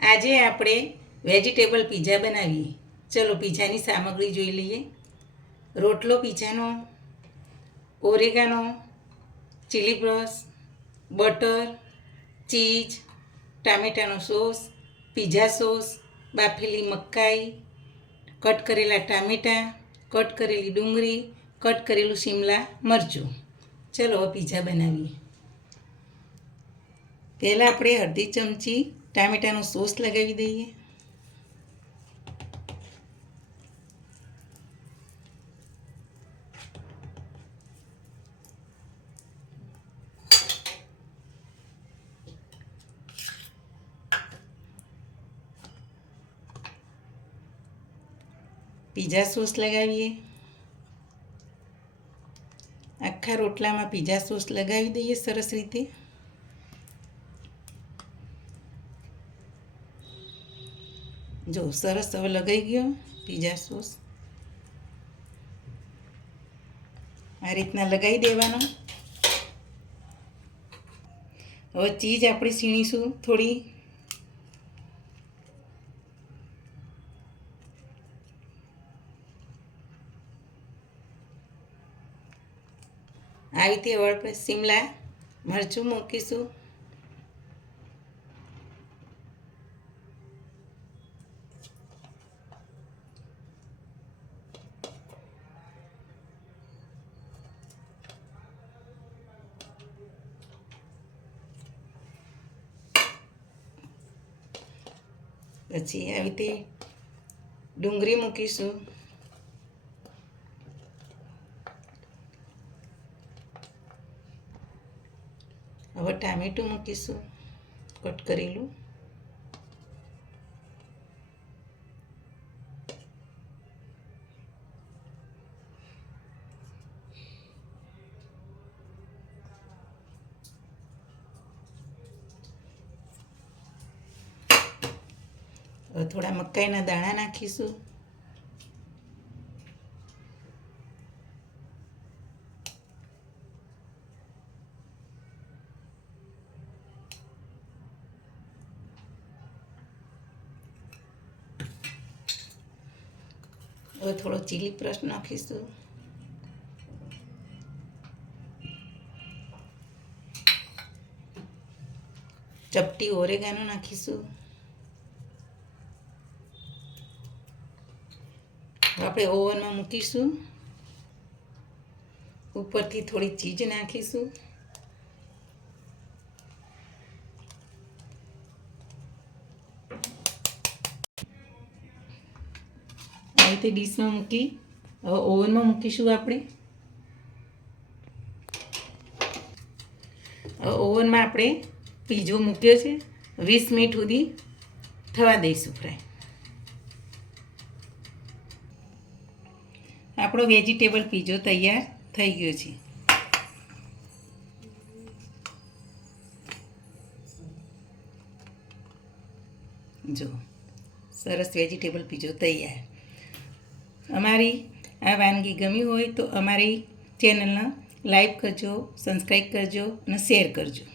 આજે આપણે vegetable pizza બનાવીએ. ચલો પીઝાની સામગ્રી જોઈ લઈએ. રોટલો પીઝાનો oregano chilli brush butter cheese ટામેટાનો sauce pizza sauce, બાફેલી મકાઈ, કટ કરેલા ટામેટાં, કટ કરેલી ડુંગળી, કટ કરેલું શિમલા મરચું. ચલો પીઝા બનાવીએ. પહેલાં આપણે અડધી ચમચી ટામેટાનો સોસ લગાવી દઈએ. પીઝા સોસ લગાવીએ. આખા રોટલામાં પીઝા સોસ લગાવી દઈએ સરસ રીતે. જો સરસ હવે લગાઈ ગયો પીઝા સોસ. આ રીતના લગાવી દેવાનો. હવે ચીજ આપણે સીણીશું થોડી. આવી રીતે વળપે, શિમલા મરચું મૂકીશું. પછી આવી રીતે ડુંગળી મૂકીશું હવે ટામેટું મૂકીશું કટ કરેલું હવે થોડા મકાઈના દાણા નાખીશું. હવે થોડો ચીલી પ્રશ નાખીશું. ચપટી ઓરેગાનો નાખીશું. આપણે ઓવનમાં મૂકીશું. ઉપરથી થોડી ચીજ નાખીશું. આ ડીશમાં મૂકી, હવે ઓવનમાં મૂકીશું આપણે. ઓવનમાં આપણે પીઝો મૂક્યો છે. વીસ મિનિટ સુધી થવા દઈશું ફ્રાય. આપણો વેજીટેબલ પીઝો તૈયાર થઈ ગયો છે. જો, સરસ વેજીટેબલ પીઝો તૈયાર. અમારી આ વાનગી ગમી હોય તો અમારી ચેનલને લાઈક કરજો, સબસ્ક્રાઈબ કરજો અને શેર કરજો.